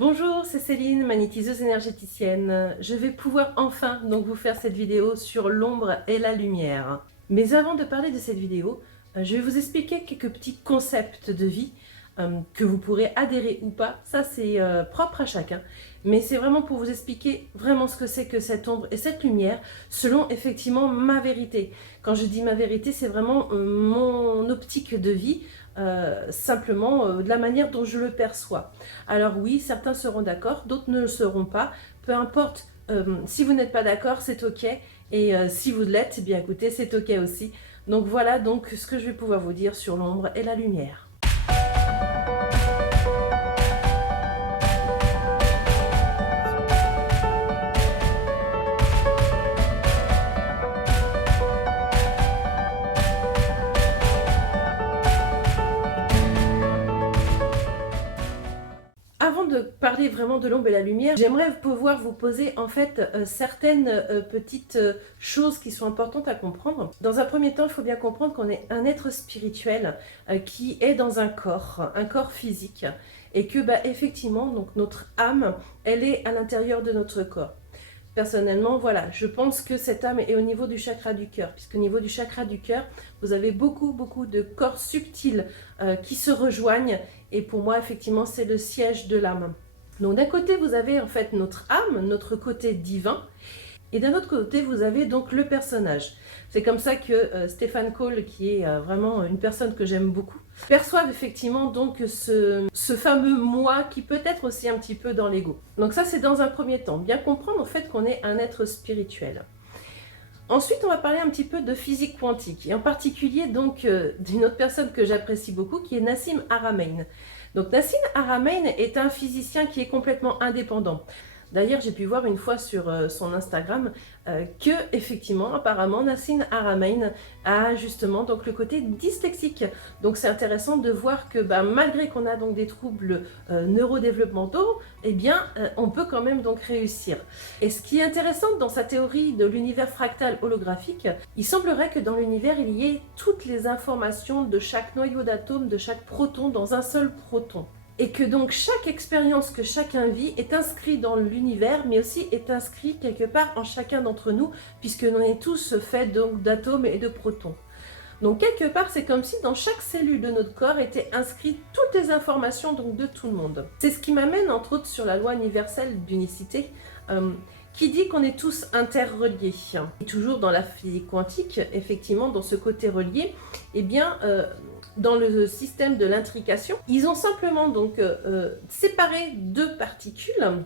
Bonjour, c'est Céline, magnétiseuse énergéticienne. Je vais pouvoir enfin donc vous faire cette vidéo sur l'ombre et la lumière. Mais avant de parler de cette vidéo, je vais vous expliquer quelques petits concepts de vie que vous pourrez adhérer ou pas. Ça, c'est propre à chacun. Mais c'est vraiment pour vous expliquer vraiment ce que c'est que cette ombre et cette lumière selon effectivement ma vérité. Quand je dis ma vérité, c'est vraiment mon optique de vie. Simplement de la manière dont je le perçois. Alors oui, certains seront d'accord, d'autres ne le seront pas. Peu importe, si vous n'êtes pas d'accord, c'est ok. Et si vous l'êtes, eh bien écoutez, c'est ok aussi. Donc voilà donc ce que je vais pouvoir vous dire sur l'ombre et la lumière. Avant de parler vraiment de l'ombre et la lumière, j'aimerais pouvoir vous poser en fait certaines petites choses qui sont importantes à comprendre. Dans un premier temps, il faut bien comprendre qu'on est un être spirituel qui est dans un corps physique, et que effectivement, donc notre âme, elle est à l'intérieur de notre corps. Personnellement, voilà, je pense que cette âme est au niveau du chakra du cœur, puisqu'au niveau du chakra du cœur, vous avez beaucoup de corps subtils qui se rejoignent, et pour moi, effectivement, c'est le siège de l'âme. Donc d'un côté, vous avez en fait notre âme, notre côté divin, et d'un autre côté, vous avez donc le personnage. C'est comme ça que Stephen Cole, qui est vraiment une personne que j'aime beaucoup, perçoivent effectivement donc ce fameux moi qui peut être aussi un petit peu dans l'ego. Donc ça, c'est dans un premier temps, bien comprendre en fait qu'on est un être spirituel. Ensuite, on va parler un petit peu de physique quantique, et en particulier donc d'une autre personne que j'apprécie beaucoup, qui est Nassim Haramein. Donc Nassim Haramein est un physicien qui est complètement indépendant. D'ailleurs, j'ai pu voir une fois sur son Instagram que, effectivement, apparemment, Nassim Haramein a justement donc le côté dyslexique. Donc, c'est intéressant de voir que malgré qu'on a donc des troubles neurodéveloppementaux, eh bien, on peut quand même donc réussir. Et ce qui est intéressant dans sa théorie de l'univers fractal holographique, il semblerait que dans l'univers, il y ait toutes les informations de chaque noyau d'atome, de chaque proton dans un seul proton. Et que donc chaque expérience que chacun vit est inscrite dans l'univers, mais aussi est inscrite quelque part en chacun d'entre nous, puisque nous est tous faits donc d'atomes et de protons. Donc quelque part, c'est comme si dans chaque cellule de notre corps étaient inscrites toutes les informations donc de tout le monde. C'est ce qui m'amène entre autres sur la loi universelle d'unicité, qui dit qu'on est tous interreliés. Et toujours dans la physique quantique, effectivement, dans ce côté relié, eh bien, dans le système de l'intrication, ils ont simplement donc séparé deux particules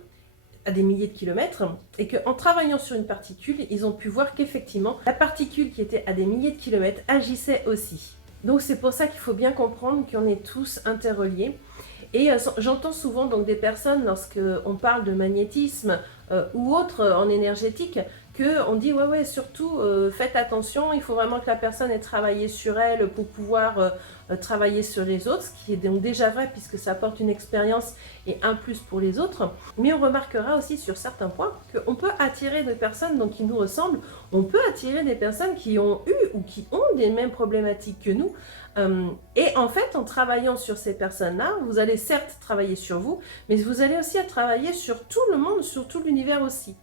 à des milliers de kilomètres, et qu'en travaillant sur une particule, ils ont pu voir qu'effectivement, la particule qui était à des milliers de kilomètres agissait aussi. Donc c'est pour ça qu'il faut bien comprendre qu'on est tous interreliés. Et j'entends souvent donc des personnes, lorsqu'on parle de magnétisme ou autre en énergétique, qu'on dit ouais surtout faites attention, il faut vraiment que la personne ait travaillé sur elle pour pouvoir travailler sur les autres, ce qui est donc déjà vrai puisque ça apporte une expérience et un plus pour les autres. Mais on remarquera aussi sur certains points qu'on peut attirer des personnes donc, qui nous ressemblent, on peut attirer des personnes qui ont eu ou qui ont des mêmes problématiques que nous. Et en fait, en travaillant sur ces personnes-là, vous allez certes travailler sur vous, mais vous allez aussi travailler sur tout le monde, sur tout l'univers aussi.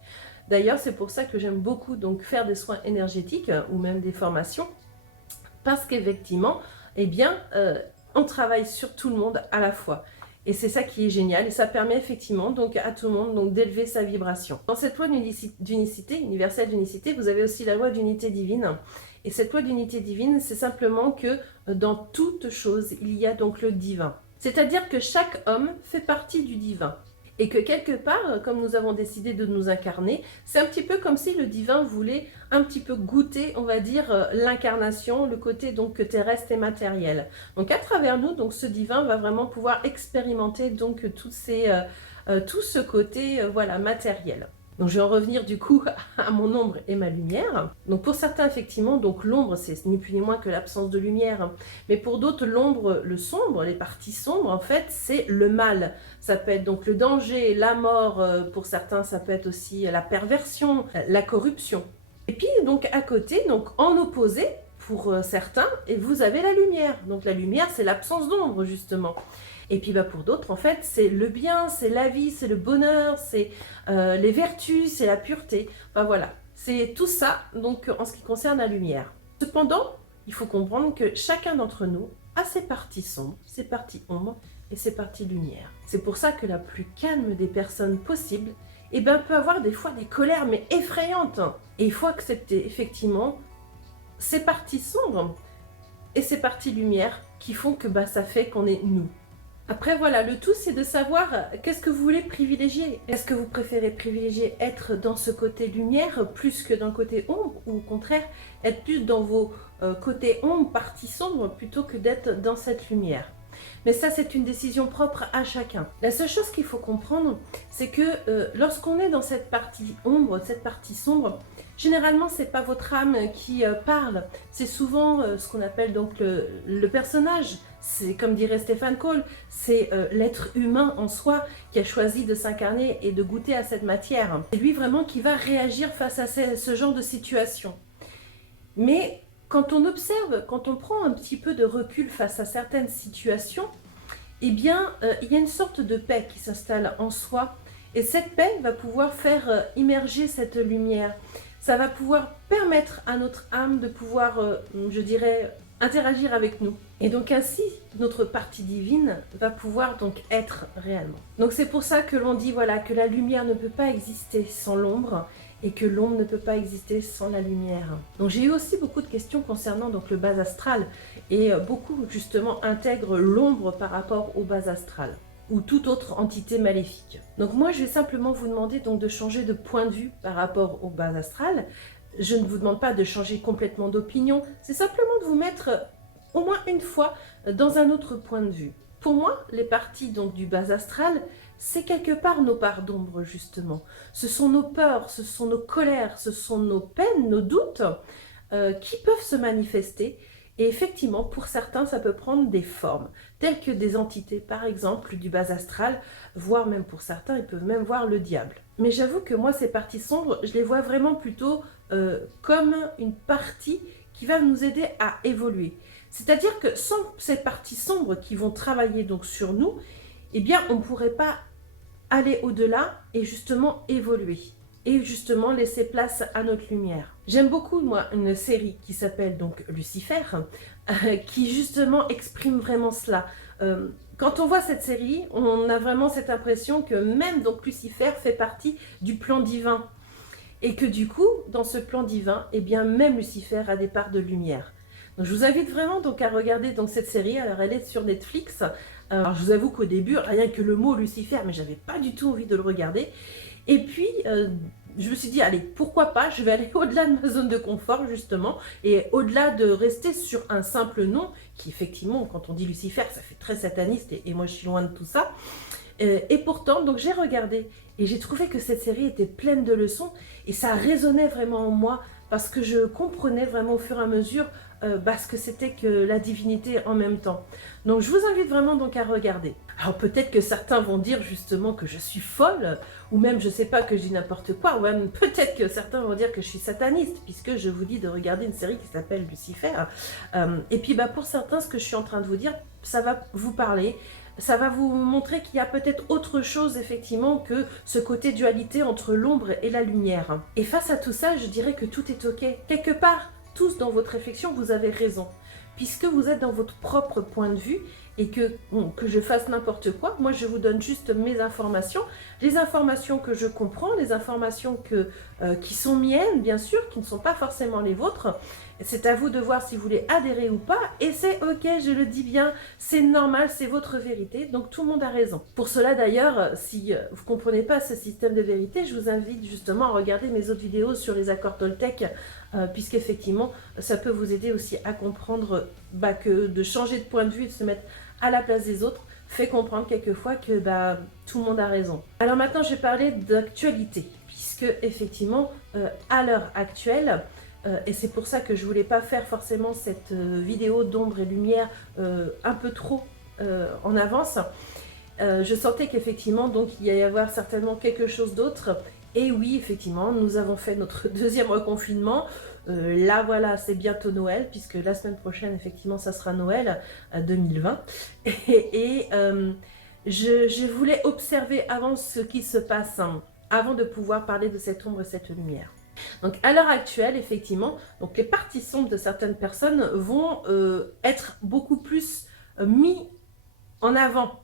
D'ailleurs, c'est pour ça que j'aime beaucoup donc faire des soins énergétiques ou même des formations, parce qu'effectivement, eh bien, on travaille sur tout le monde à la fois. Et c'est ça qui est génial, et ça permet effectivement donc à tout le monde donc d'élever sa vibration. Dans cette loi d'unicité, universelle d'unicité, vous avez aussi la loi d'unité divine. Et cette loi d'unité divine, c'est simplement que dans toute chose, il y a donc le divin. C'est-à-dire que chaque homme fait partie du divin. Et que quelque part, comme nous avons décidé de nous incarner, c'est un petit peu comme si le divin voulait un petit peu goûter, on va dire, l'incarnation, le côté donc terrestre et matériel. Donc à travers nous, donc ce divin va vraiment pouvoir expérimenter donc tout ce côté voilà, matériel. Donc je vais en revenir du coup à mon ombre et ma lumière. Donc pour certains effectivement, donc l'ombre c'est ni plus ni moins que l'absence de lumière. Mais pour d'autres l'ombre, le sombre, les parties sombres en fait c'est le mal. Ça peut être donc le danger, la mort, pour certains ça peut être aussi la perversion, la corruption. Et puis donc à côté, donc en opposé pour certains, et vous avez la lumière. Donc la lumière c'est l'absence d'ombre justement. Et puis pour d'autres, en fait, c'est le bien, c'est la vie, c'est le bonheur, c'est les vertus, c'est la pureté. Enfin voilà, c'est tout ça donc en ce qui concerne la lumière. Cependant, il faut comprendre que chacun d'entre nous a ses parties sombres, ses parties ombres et ses parties lumière. C'est pour ça que la plus calme des personnes possible peut avoir des fois des colères mais effrayantes. Et il faut accepter effectivement ces parties sombres et ces parties lumière qui font que ça fait qu'on est nous. Après voilà, le tout c'est de savoir qu'est-ce que vous voulez privilégier. Est-ce que vous préférez privilégier être dans ce côté lumière plus que dans le côté ombre, ou au contraire être plus dans vos côtés ombre, parties sombres, plutôt que d'être dans cette lumière. Mais ça, c'est une décision propre à chacun. La seule chose qu'il faut comprendre, c'est que lorsqu'on est dans cette partie ombre, cette partie sombre, généralement, c'est pas votre âme qui parle. C'est souvent ce qu'on appelle donc le personnage. C'est comme dirait Stéphane Cole, c'est l'être humain en soi qui a choisi de s'incarner et de goûter à cette matière. C'est lui vraiment qui va réagir face à ce genre de situation. Mais quand on observe, quand on prend un petit peu de recul face à certaines situations, il y a une sorte de paix qui s'installe en soi. Et cette paix va pouvoir faire immerger cette lumière. Ça va pouvoir permettre à notre âme de pouvoir, je dirais, interagir avec nous. Et donc ainsi, notre partie divine va pouvoir donc être réellement. Donc c'est pour ça que l'on dit voilà, que la lumière ne peut pas exister sans l'ombre, et que l'ombre ne peut pas exister sans la lumière. Donc j'ai eu aussi beaucoup de questions concernant donc le bas astral, et beaucoup justement intègrent l'ombre par rapport au bas astral ou toute autre entité maléfique. Donc moi je vais simplement vous demander donc de changer de point de vue par rapport au bas astral. Je ne vous demande pas de changer complètement d'opinion, c'est simplement de vous mettre au moins une fois dans un autre point de vue. Pour moi, les parties donc du bas astral, c'est quelque part nos parts d'ombre justement. Ce sont nos peurs, ce sont nos colères, ce sont nos peines, nos doutes qui peuvent se manifester. Et effectivement, pour certains, ça peut prendre des formes, telles que des entités, par exemple, du bas astral, voire même pour certains, ils peuvent même voir le diable. Mais j'avoue que moi, ces parties sombres, je les vois vraiment plutôt comme une partie qui va nous aider à évoluer. C'est-à-dire que sans ces parties sombres qui vont travailler donc sur nous, on ne pourrait pas aller au-delà et justement évoluer. Et justement laisser place à notre lumière. J'aime beaucoup, moi, une série qui s'appelle donc Lucifer, qui justement exprime vraiment cela. Quand on voit cette série, on a vraiment cette impression que même donc Lucifer fait partie du plan divin. Et que du coup, dans ce plan divin, même Lucifer a des parts de lumière. Donc je vous invite vraiment donc à regarder donc cette série. Alors elle est sur Netflix. Alors je vous avoue qu'au début, rien que le mot Lucifer, mais j'avais pas du tout envie de le regarder. Et puis je me suis dit, allez, pourquoi pas, je vais aller au-delà de ma zone de confort justement, et au-delà de rester sur un simple nom, qui effectivement, quand on dit Lucifer, ça fait très sataniste, et moi je suis loin de tout ça. Et pourtant, donc j'ai regardé, et j'ai trouvé que cette série était pleine de leçons, et ça résonnait vraiment en moi, parce que je comprenais vraiment au fur et à mesure ce que c'était que la divinité en même temps. Donc je vous invite vraiment donc à regarder. Alors peut-être que certains vont dire justement que je suis folle, ou même je sais pas, que je dis n'importe quoi, ou même peut-être que certains vont dire que je suis sataniste, puisque je vous dis de regarder une série qui s'appelle Lucifer. Et puis pour certains, ce que je suis en train de vous dire, ça va vous parler. Ça va vous montrer qu'il y a peut-être autre chose effectivement que ce côté dualité entre l'ombre et la lumière. Et face à tout ça, je dirais que tout est ok. Quelque part, tous dans votre réflexion, vous avez raison. Puisque vous êtes dans votre propre point de vue et que je fasse n'importe quoi, moi je vous donne juste mes informations, les informations que je comprends, les informations qui sont miennes bien sûr, qui ne sont pas forcément les vôtres. C'est à vous de voir si vous voulez adhérer ou pas, et c'est ok, je le dis bien, c'est normal, c'est votre vérité, donc tout le monde a raison. Pour cela d'ailleurs, si vous ne comprenez pas ce système de vérité, je vous invite justement à regarder mes autres vidéos sur les accords Toltec, puisqu'effectivement, ça peut vous aider aussi à comprendre que de changer de point de vue, de se mettre à la place des autres, fait comprendre quelquefois que tout le monde a raison. Alors maintenant, je vais parler d'actualité, puisque effectivement, à l'heure actuelle, et c'est pour ça que je voulais pas faire forcément cette vidéo d'ombre et lumière un peu trop en avance. Je sentais qu'effectivement, donc il y allait y avoir certainement quelque chose d'autre. Et oui, effectivement, nous avons fait notre deuxième reconfinement. là voilà, c'est bientôt Noël, puisque la semaine prochaine, effectivement, ça sera Noël 2020. Je voulais observer avant ce qui se passe, hein, avant de pouvoir parler de cette ombre et cette lumière. Donc à l'heure actuelle, effectivement, donc les parties sombres de certaines personnes vont être beaucoup plus mis en avant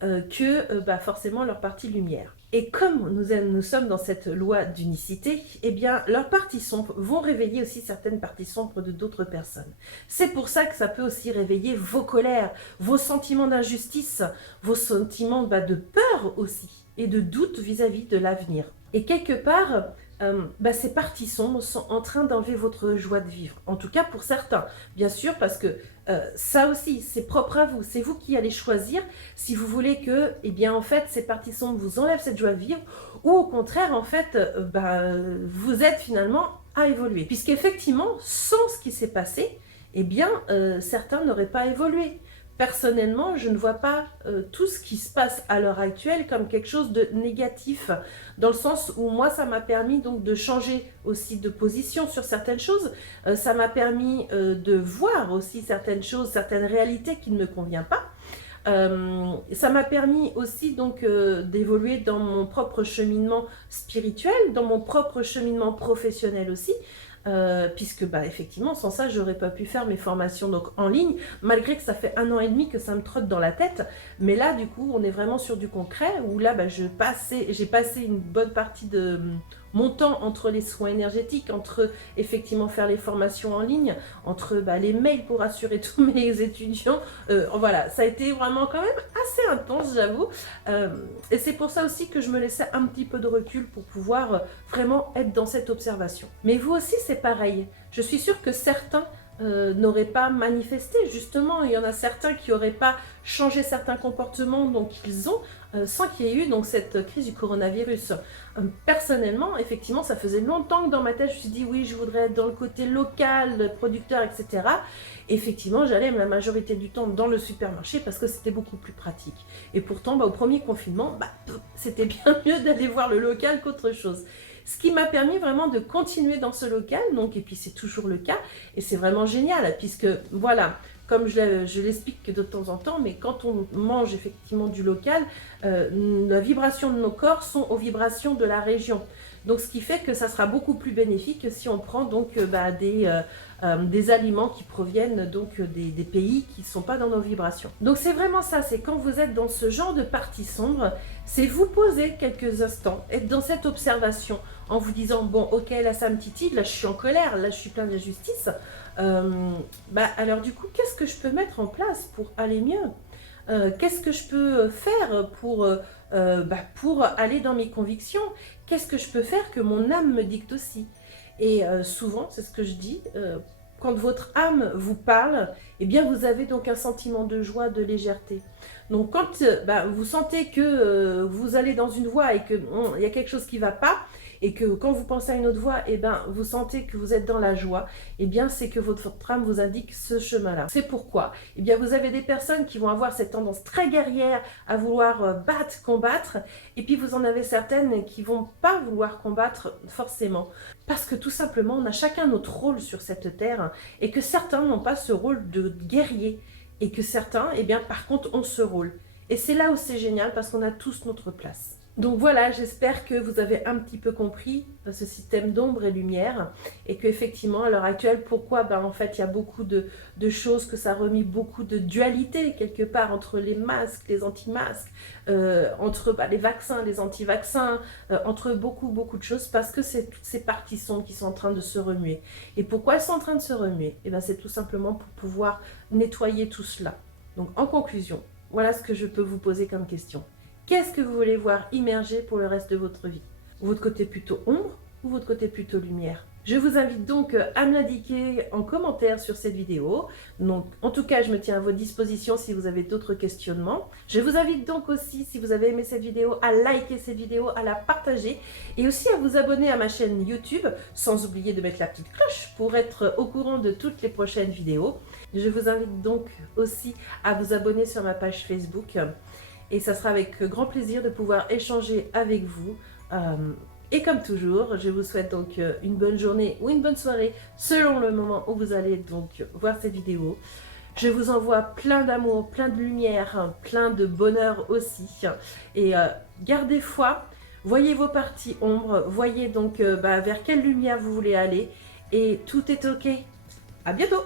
que forcément leur partie lumière. Et comme nous sommes dans cette loi d'unicité, eh bien leurs parties sombres vont réveiller aussi certaines parties sombres de d'autres personnes. C'est pour ça que ça peut aussi réveiller vos colères, vos sentiments d'injustice, vos sentiments de peur aussi, et de doute vis-à-vis de l'avenir. Et quelque part, ces parties sombres sont en train d'enlever votre joie de vivre. En tout cas pour certains, bien sûr, parce que ça aussi, c'est propre à vous. C'est vous qui allez choisir si vous voulez que, en fait, ces parties sombres vous enlèvent cette joie de vivre, ou au contraire, en fait, vous êtes finalement à évoluer. Puisqu'effectivement, sans ce qui s'est passé, certains n'auraient pas évolué. Personnellement, je ne vois pas tout ce qui se passe à l'heure actuelle comme quelque chose de négatif, dans le sens où moi, ça m'a permis donc de changer aussi de position sur certaines choses. Ça m'a permis de voir aussi certaines choses, certaines réalités qui ne me conviennent pas. Ça m'a permis aussi donc d'évoluer dans mon propre cheminement spirituel, dans mon propre cheminement professionnel aussi. Puisque effectivement sans ça j'aurais pas pu faire mes formations donc en ligne, malgré que ça fait 1 an et demi que ça me trotte dans la tête, mais là du coup on est vraiment sur du concret, où là j'ai passé une bonne partie de mon temps entre les soins énergétiques, entre effectivement faire les formations en ligne, entre les mails pour assurer tous mes étudiants, voilà, ça a été vraiment quand même assez intense, j'avoue, et c'est pour ça aussi que je me laissais un petit peu de recul pour pouvoir vraiment être dans cette observation. Mais vous aussi c'est pareil, je suis sûre que certains n'auraient pas manifesté, justement, il y en a certains qui n'auraient pas changé certains comportements donc qu'ils ont, sans qu'il y ait eu donc cette crise du coronavirus. Personnellement, effectivement, ça faisait longtemps que dans ma tête, je me suis dit oui, je voudrais être dans le côté local, producteur, etc. Effectivement, j'allais la majorité du temps dans le supermarché parce que c'était beaucoup plus pratique. Et pourtant, au premier confinement, c'était bien mieux d'aller voir le local qu'autre chose. Ce qui m'a permis vraiment de continuer dans ce local, donc, et puis c'est toujours le cas, et c'est vraiment génial, puisque voilà, comme je l'explique de temps en temps, mais quand on mange effectivement du local, la vibration de nos corps sont aux vibrations de la région. Donc ce qui fait que ça sera beaucoup plus bénéfique si on prend donc des aliments qui proviennent donc des pays qui ne sont pas dans nos vibrations. Donc c'est vraiment ça, c'est quand vous êtes dans ce genre de partie sombre, c'est vous poser quelques instants, être dans cette observation en vous disant bon ok là ça me titille, là je suis en colère, là je suis plein d'injustice, alors du coup qu'est-ce que je peux mettre en place pour aller mieux, qu'est-ce que je peux faire pour aller dans mes convictions, qu'est-ce que je peux faire que mon âme me dicte aussi. Et souvent, c'est ce que je dis, quand votre âme vous parle, eh bien vous avez donc un sentiment de joie, de légèreté. Donc quand vous sentez que vous allez dans une voie et qu'il y a quelque chose qui ne va pas, et que quand vous pensez à une autre voie, vous sentez que vous êtes dans la joie, c'est que votre âme vous indique ce chemin-là. C'est pourquoi vous avez des personnes qui vont avoir cette tendance très guerrière à vouloir combattre, et puis vous en avez certaines qui ne vont pas vouloir combattre forcément. Parce que tout simplement, on a chacun notre rôle sur cette terre, et que certains n'ont pas ce rôle de guerrier, et que certains, par contre, ont ce rôle. Et c'est là où c'est génial, parce qu'on a tous notre place. Donc voilà, j'espère que vous avez un petit peu compris ce système d'ombre et lumière, et qu'effectivement à l'heure actuelle, pourquoi en fait il y a beaucoup de choses, que ça a remis beaucoup de dualité quelque part entre les masques, les anti-masques, entre les vaccins, les anti-vaccins, entre beaucoup de choses, parce que c'est toutes ces parties sombres qui sont en train de se remuer. Et pourquoi elles sont en train de se remuer? C'est tout simplement pour pouvoir nettoyer tout cela. Donc en conclusion, voilà ce que je peux vous poser comme question. Qu'est-ce que vous voulez voir immerger pour le reste de votre vie? Votre côté plutôt ombre ou votre côté plutôt lumière? Je vous invite donc à me l'indiquer en commentaire sur cette vidéo. Donc, en tout cas, je me tiens à votre disposition si vous avez d'autres questionnements. Je vous invite donc aussi, si vous avez aimé cette vidéo, à liker cette vidéo, à la partager et aussi à vous abonner à ma chaîne YouTube, sans oublier de mettre la petite cloche pour être au courant de toutes les prochaines vidéos. Je vous invite donc aussi à vous abonner sur ma page Facebook. Et ça sera avec grand plaisir de pouvoir échanger avec vous Et comme toujours, je vous souhaite donc une bonne journée ou une bonne soirée selon le moment où vous allez donc voir cette vidéo. Je vous envoie plein d'amour, plein de lumière, plein de bonheur aussi. Et gardez foi, voyez vos parties ombres, voyez donc vers quelle lumière vous voulez aller. Et tout est ok. À bientôt!